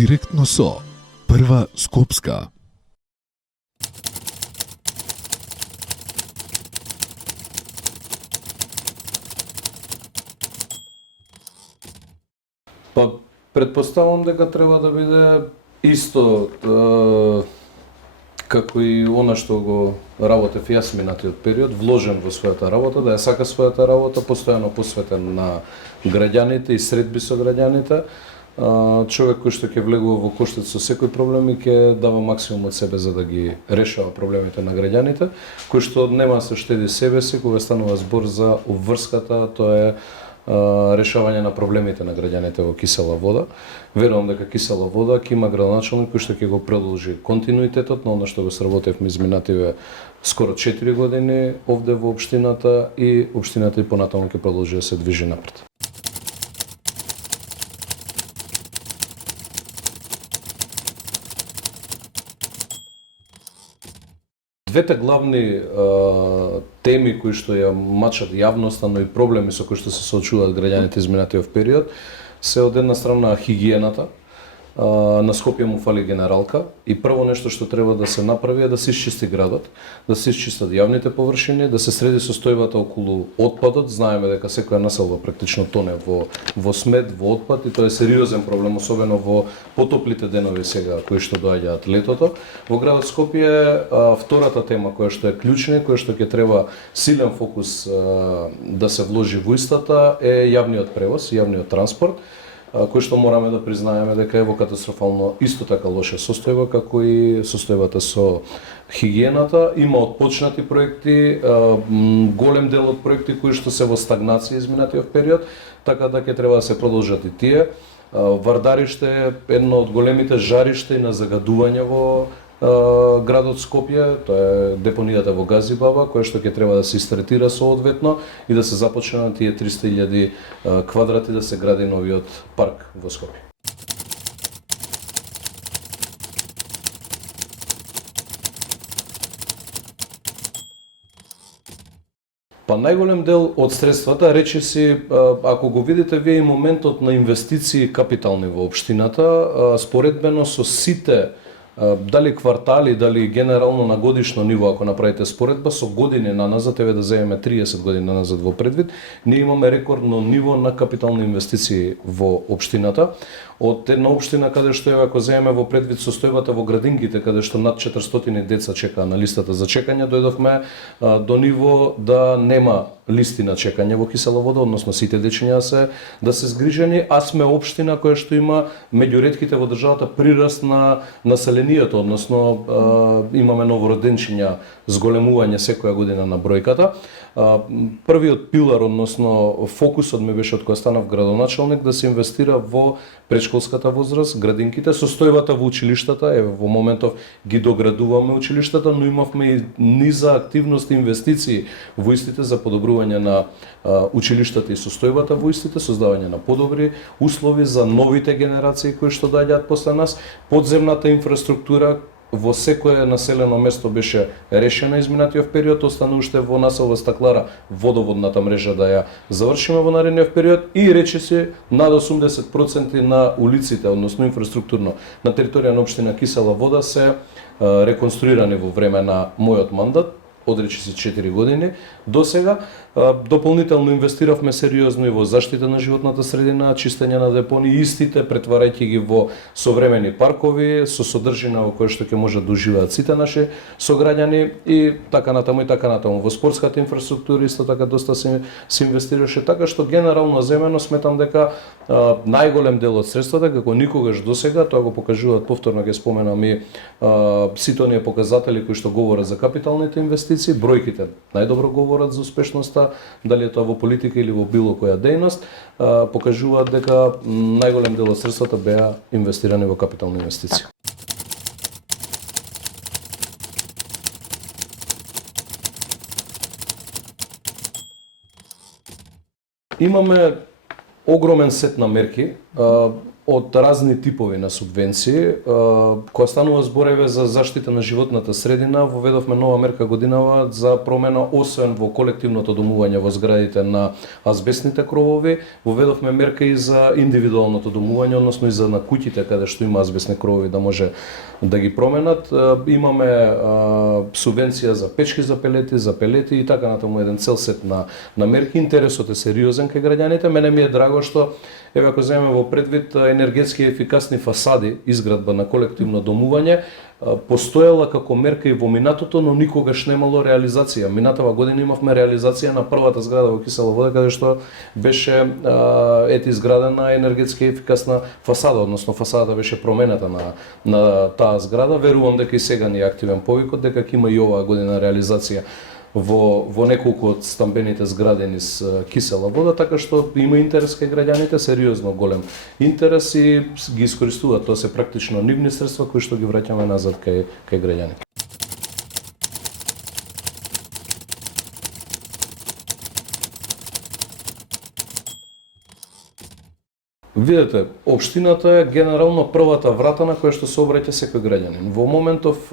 Директно со Прва Скопска. Па, предпоставам дека треба да биде исто како и она што го работев јас минатиот период, вложен во својата работа, да ја сака својата работа, постојано посветен на граѓаните и средби со граѓаните. Човек кој што ќе влегува во коштец со секој проблем и ќе дава максимум од себе за да ги решава проблемите на граѓаните, кој што нема се штеди себе си кога станува збор за обврската, тоа е решавање на проблемите на граѓаните во Кисела вода. Верувам дека Кисела вода ќе има градоначалник кој што ќе го продолжи континуитетот на она што го сработевме изминативе скоро 4 години овде во општината и општината и понатаму ќе продолжи да се движи напред. Двете главни теми кои што ја мачат јавноста, но и проблеми со кои што се соочуваат граѓаните изминатиот период, се од една страна хигиената. На Скопје му фали генералка и прво нешто што треба да се направи е да се исчисти градот, да се исчистат јавните површини, да се среди состојбата околу отпадот. Знаеме дека секоја населба практично тоне во смет, во отпад и тоа е сериозен проблем, особено во потоплите денови сега кои што доаѓаат летото. Во градот Скопје втората тема која што е клучна, која што ќе треба силен фокус да се вложи во истата е јавниот превоз, јавниот транспорт, кој што мораме да признаеме дека е во катастрофално исто така лоша состојба како и состојбата со хигиената. Има отпочнати проекти, голем дел од проекти кои што се во стагнација изминатиот период, така да ќе треба да се продолжат и тие. Вардариште е едно од големите жаришта и на загадување во градот Скопје, тоа е депонијата во Газибаба, која што ќе треба да се истретира соодветно и да се започне на тие 300.000 квадрати да се гради новиот парк во Скопје. Па најголем дел од средствата, речиси, ако го видите вие и моментот на инвестиции капитални во општината, споредбено со сите дали квартали, дали генерално на годишно ниво, ако направите споредба со години наназад, еве да земеме 30 години наназад во предвид, ние имаме рекордно ниво на капитални инвестиции во општината. Од една општина каде што ако земеме во предвид состојбата во градинките, каде што над 400 деца чекаа на листата за чекање, дојдовме до ниво да нема листи на чекање во Кисела вода, односно сите дечиња да се згрижени, а сме општина која што има меѓу ретките во државата прираст на населението, односно имаме новороденчиња, зголемување секоја година на бројката. Првиот пилар, односно фокусот ми беше од кога станав градоначалник да се инвестира во предшколската возраст, градинките, состојбата во училиштата, еве во моментов ги доградуваме училиштата, но имавме и низа активности, инвестиции во истите за подобрување на училиштата и состојбата во истите, создавање на подобри услови за новите генерации кои што доаѓаат после нас, подземната инфраструктура во секое населено место беше решена изминатиот период, остана уште во населба Стаклара водоводната мрежа да ја завршиме во наредниот период и речиси над 80% на улиците, односно инфраструктурно на територија на општина Кисела вода се реконструирани во време на мојот мандат, одречиси 4 години. До сега дополнително инвестиравме сериозно и во заштита на животната средина, чистење на депони, истите претварајќи ги во современи паркови со содржина во која што ќе можат да уживаат сите наши сограѓани и така натаму и така натаму. Во спортската инфраструктура исто така доста се инвестираше, така што генерално земено сметам дека најголем дел од средствата како никогаш досега, тоа го покажуваат, повторно ќе споменам и сите оние показатели кои што говорат за капиталните инвестиции, бројките најдобро говорат за успешноста, дали е тоа во политика или во било која дејност, покажуваат дека најголем дел од средствата беа инвестирани во капитални инвестиции. Имаме огромен сет на мерки. од разни типови на субвенции. Кога станува збореве за заштита на животната средина, воведовме нова мерка годинава за промена, освен во колективното домување во зградите на азбестните кровови, воведовме мерка и за индивидуалното домување, односно и за на куќите каде што има азбестни кровови да може да ги променат. Имаме субвенција за печки за пелети и така натаму еден цел сет на мерки. Интересот е сериозен кај граѓаните. Мене ми е драго што еве ако земеме во предвид енергетски ефикасни фасади, изградба на колективно домување, постоела како мерка и во минатото, но никогаш немало реализација. Минатава година имавме реализација на првата зграда во Кисела Вода, каде што беше изградена енергетски ефикасна фасада, односно фасадата беше променета на таа зграда. Верувам дека и сега ни е активен повикот, дека ќе има и оваа година реализација во неколку од стамбените згради низ Кисела Вода, така што има интерес кај граѓаните, сериозно голем интерес и ги искористуваат. Тоа се практично нивни средства кои што ги враќаме назад кај граѓаните. Видете, општината е генерално првата врата на која што се обраќа секој граѓанин. Во моментов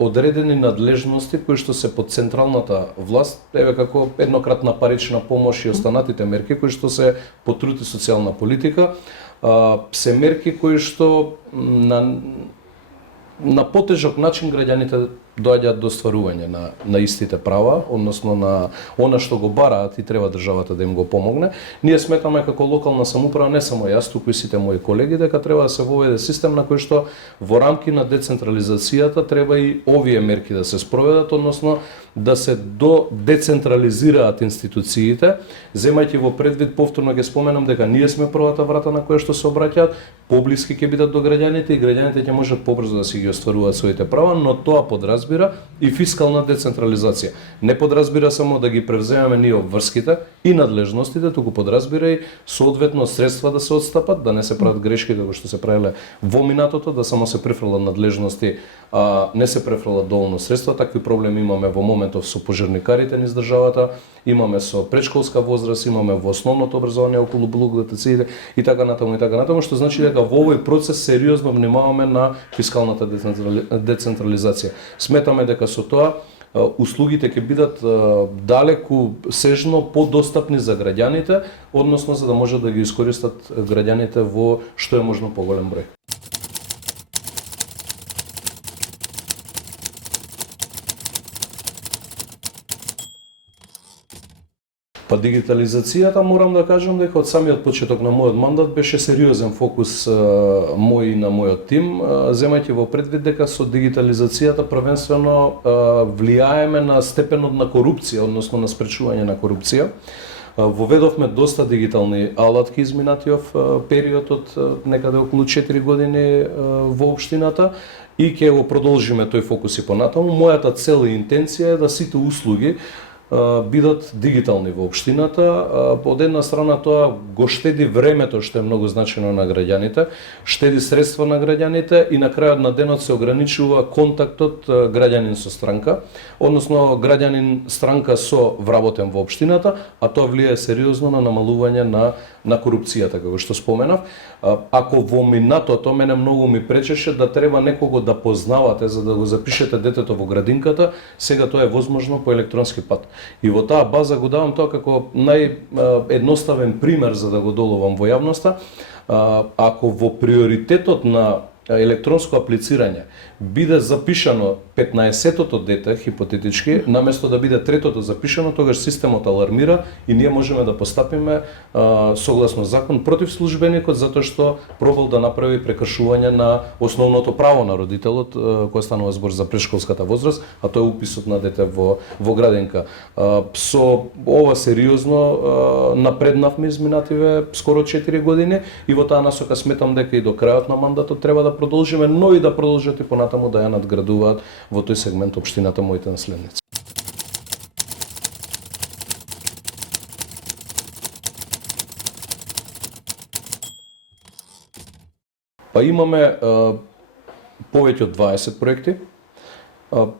одредени надлежности кои што се под централната власт, еве како еднократна парична помош и останатите мерки кои што се под труд и социјална политика, се мерки кои што на потежок начин граѓаните доаѓаат до остварување на истите права, односно на она што го бараат и треба државата да им го помогне. Ние сметаме како локална самоуправа, не само јас, туку и сите мои колеги, дека треба да се воведе систем на кој што во рамки на децентрализацијата треба и овие мерки да се спроведат, односно да се децентрализираат институциите, земајќи во предвид, повторно ќе споменам дека ние сме првата врата на која што се обраќаат, поблиски ќе бидат до граѓаните и граѓаните ќе можат побрзо да си ги остваруваат своите права, но тоа подразбира и фискална децентрализација. Не подразбира само да ги превземаме ние обврските и надлежностите, туку подразбира и соодветно средства да се отстапат, да не се прават грешки како што се правеле во минатото, да само се префрлат надлежности, а не се префрлат доволно средства. Такви проблеми имаме во моментов со пожарникарите низ државата, имаме со предшколска возраст, имаме во основното образование околу ДТЦ и така натаму, што значи дека во овој процес сериозно внимаваме на фискалната децентрализација. Сметаме дека со тоа услугите ќе бидат далеку сежно подостапни за граѓаните, односно за да можат да ги искористат граѓаните во што е можно поголем број. Па дигитализацијата, морам да кажам дека од самиот почеток на мојот мандат беше сериозен фокус мој и на мојот тим, земајќи во предвид дека со дигитализацијата првенствено влијаеме на степенот на корупција, односно на спречување на корупција. Воведовме доста дигитални алатки изминатиот период од некаде околу 4 години во општината и ќе го продолжиме тој фокус и понатаму. Мојата цел и интенција е да сите услуги бидат дигитални во општината. Од една страна тоа го штеди времето, што е многу значено на граѓаните, штеди средства на граѓаните и на крајот на денот се ограничува контактот граѓанин со странка, односно граѓанин странка со вработен во општината, а тоа влијае сериозно на намалување на корупцијата, како што споменав. Ако во минатото мене многу ми пречеше да треба некого да познавате за да го запишете детето во градинката, сега тоа е возможно по електронски пат. И во таа база го давам тоа како наједноставен пример за да го доловам во јавноста. Ако во приоритетот на електронско аплицирање биде запишано 15-тото дете, хипотетички, наместо да биде третото запишано, тогаш системот алармира и ние можеме да постапиме согласно закон против службеникот, затоа што пробал да направи прекршување на основното право на родителот, кој станува збор за претшколската возраст, а тоа е уписот на дете во градинка. Со ова сериозно напреднавме изминативе скоро 4 години и во таа насока сметам дека и до крајот на мандатот треба да продолжиме, но и да продолжат и понатаму да ја надградуваат во тој сегмент општината моите наследници. Па имаме повеќе од 20 проекти.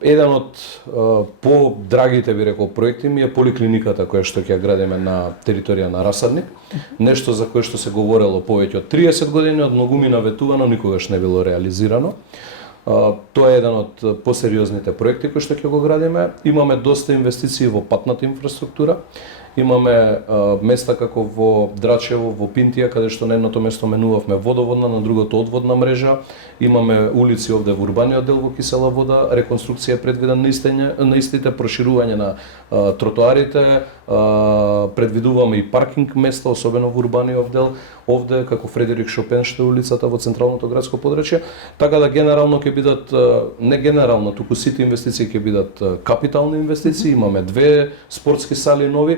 Еден од по-драгите, би рекол, проекти ми е поликлиниката која што ќе градиме на територија на Расадник. Нешто за кое што се говорело повеќе од 30 години, од многумина ветувано, никогаш не било реализирано. Тоа е еден од посериозните проекти кои што ќе го градиме. Имаме доста инвестиции во патната инфраструктура. Имаме места како во Драчево, во Пинтија, каде што на едното место менувавме водоводна, на другото одводна мрежа. Имаме улици овде во урбаниот дел во Кисела Вода, реконструкција предвидена на истите, проширување на тротоарите, предвидуваме и паркинг места, особено во урбаниот дел, овде како Фредерик Шопен што е улицата во централното градско подрачје. Така да генерално ќе бидат, не генерално, туку сите инвестиции ќе бидат капитални инвестиции. Имаме 2 спортски сали нови,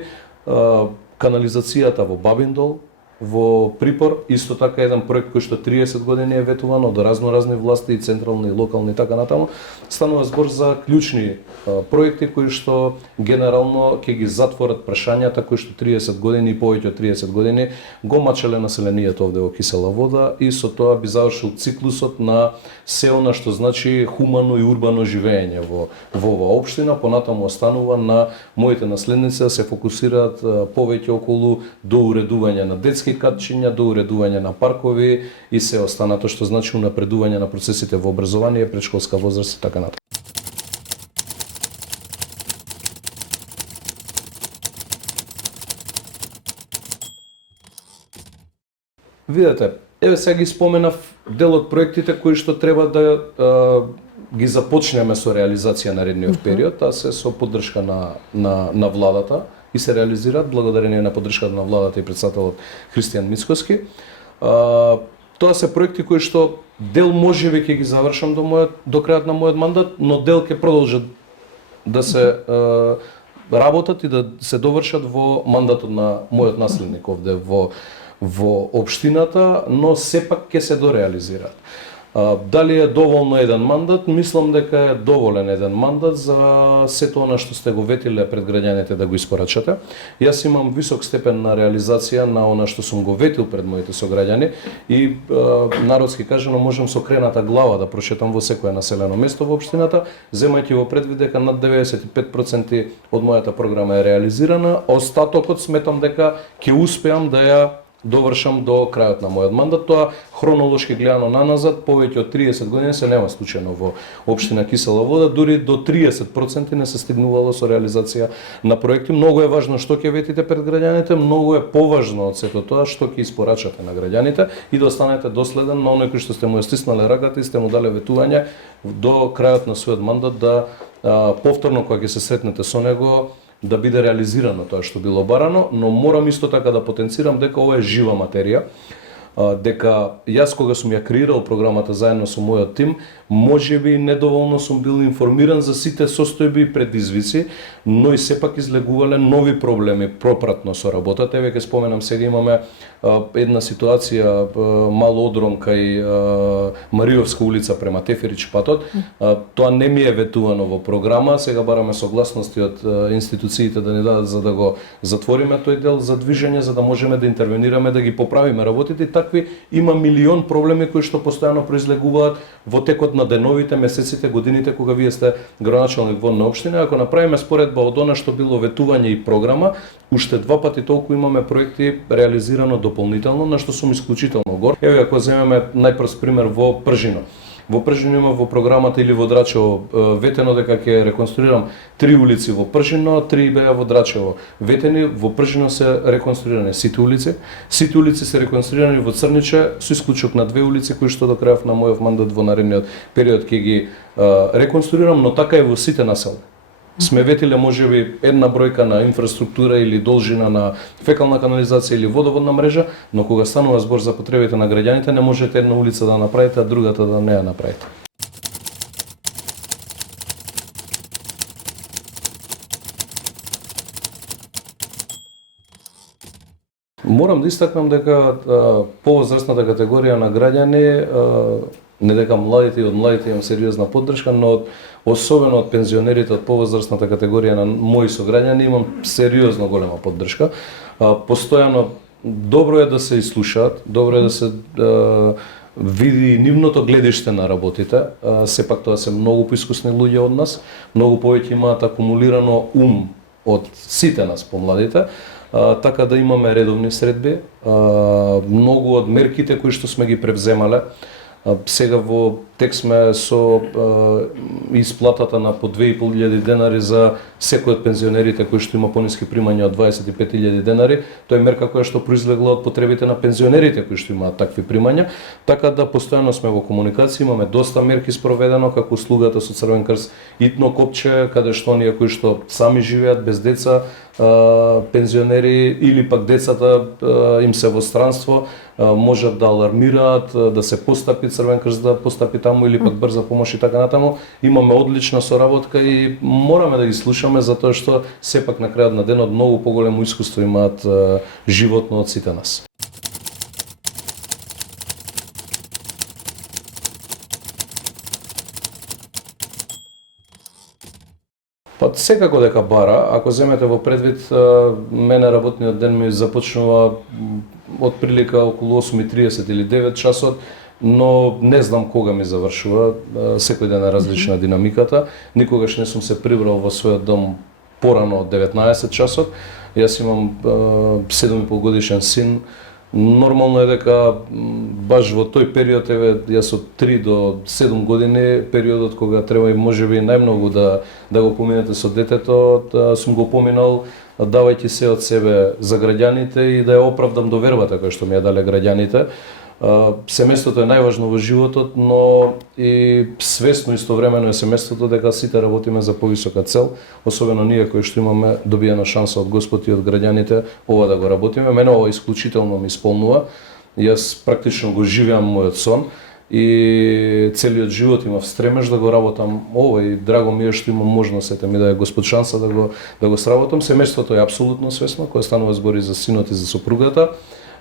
канализацијата во Бабиндол, во Припор, исто така еден проект кој што 30 години е ветуван од разни власти, и централни, и локални, и така натаму. Станува збор за клучни проекти кои што генерално ќе ги затворат прашањата кои што 30 години и повеќе од 30 години го мачеле населението овде во Кисела Вода, и со тоа би завршил циклусот на се она што значи хумано и урбано живење во оваа општина. Понатаму останува на моите наследници да се фокусираат повеќе околу доуредување на детски катчиња, до уредување на паркови и се останато што значи унапредување на процесите во образование, предшколска возраст и така натаму. Видете, еве сега ги споменав дел од проектите кои што треба да ги започнеме со реализација наредниот период, а се со поддршка на владата и се реализираат благодарение на поддршката на владата и председателот Христијан Мицкоски. Тоа се проекти кои што дел можеби ќе ги завршам до крајот на мојот мандат, но дел ќе продолжат да се работат и да се довршат во мандатот на мојот наследник овде во општината, но сепак ќе се дореализираат. Дали е доволно еден мандат? Мислам дека е доволен еден мандат за сето она што сте го ветиле пред граѓаните да го испорачате. Јас имам висок степен на реализација на она што сум го ветил пред моите сограѓани и народски кажано можам со крената глава да прошетам во секое населено место во општината, земајќи во предвид дека над 95% од мојата програма е реализирана, остатокот сметам дека ќе успеам да ја довршам до крајот на мојот мандат. Тоа хронолошки гледано наназад, повеќе од 30 години се нема случајно во општина Кисела Вода, дури до 30% не се стигнувало со реализација на проекти. Многу е важно што ќе ветите пред граѓаните, многу е поважно од сето тоа што ќе испорачате на граѓаните и да останете доследен на оној кој што сте му стиснале раката и сте му дале ветување до крајот на својот мандат да повторно кога ќе се сретнете со него да биде реализирано тоа што било барано, но морам исто така да потенцирам дека ова е жива материја, дека јас кога сум ја креирал програмата заедно со мојот тим, можеби недоволно сум бил информиран за сите состојби и предизвици, но и сепак излегувале нови проблеми пропратно со работата. Еве ќе споменам, сега имаме една ситуација мал одром кај Мариовска улица према Теферич патот. Тоа не ми е ветувано во програма, сега бараме согласности од институциите да ни дадат за да го затвориме тој дел за движење, за да можеме да интервенираме, да ги поправиме работите. Такви има милион проблеми кои што постојано произлегуваат во текот на деновите, месеците, годините кога вие сте градоначалник во една општина. Ако направиме споредба од она што било ветување и програма, уште 2 пати толку имаме проекти реализирано дополнително, на што сум исклучително гор. Еве ако земеме најпрост пример во Пржино. Во Пржино има во програмата или во Драчево ветено дека ќе реконструирам 3 улици во Пржино, 3 беа во Драчево ветени. Во Пржино се реконструирани сите улици. Сите улици се реконструирани во Црниче, со исклучок на 2 улици кои што до крајот на мојот мандат во наредниот период ќе ги реконструирам, но така и во сите населби. Сме ветиле можеби една бројка на инфраструктура или должина на фекална канализација или водоводна мрежа, но кога станува збор за потребите на граѓаните, не можете една улица да направите, а другата да не ја направите. Морам да истакнам дека повозрастната категорија на граѓани, не дека младите и од младите имам сериозна поддршка, но особено од пензионерите од повозрастната категорија на мои сограѓани имам сериозно голема поддршка. Постојано добро е да се изслушаат, добро е да се види нивното гледиште на работите. Сепак тоа се многу поискусни луѓе од нас, многу повеќе имаат акумулирано ум од сите нас помладите, така да имаме редовни средби. Многу од мерките кои што сме ги превземале, сега во тек сме со исплатата на по 2.500 денари за секој од пензионерите кои што има пониски примања од 25.000 денари. Тоа е мерка која што произлегла од потребите на пензионерите кои што имаат такви примања, така да постојано сме во комуникација, имаме доста мерки спроведено, како услугата со Црвен крст Итно копче, каде што оние кои што сами живеат без деца, пензионери или пак децата им се во странство, можат да алармираат, да се постапи Црвен крст, да постапи таму или пак брза помош и така натаму. Имаме одлична соработка и мораме да ги слушаме затоа што сепак на крајот на денот многу поголемо искуство имаат животно од сите нас. Па секако дека бара, ако земете во предвид, мене работниот ден ми започнува од прилика околу 8:30 или 9 часот, но не знам кога ми завршува, секој ден е различна динамиката. Никогаш не сум се прибрал во својот дом порано од 19 часот. Јас имам 7,5 годишен син. Нормално е дека баш во тој период, јас од 3 до 7 години, периодот кога треба и можеби најмногу да го поминете со детето, сум го поминал давајќи се од себе за граѓаните и да ја оправдам довербата која што ми ја дале граѓаните. Семејството е најважно во животот, но и свесно истовремено е семејството дека сите работиме за повисока цел, особено ние кои што имаме добиена шанса од Господ и од граѓаните ова да го работиме. Мене ова исклучително ми исполнува. Јас практично го живеам мојот сон и целиот живот имав стремеж да го работам ова и драго ми е што имам можност, ете ми да е Господ шанса да го сработам. Семејството е апсолутно свесно, кога станува збори за синот и за сопругата,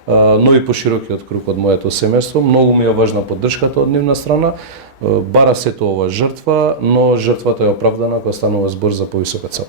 но и поширокиот круг од моето семејство. Многу ми е важна поддршката од нивна страна. Бара сето ова жртва, но жртвата е оправдана кога станува збор за повисока цел.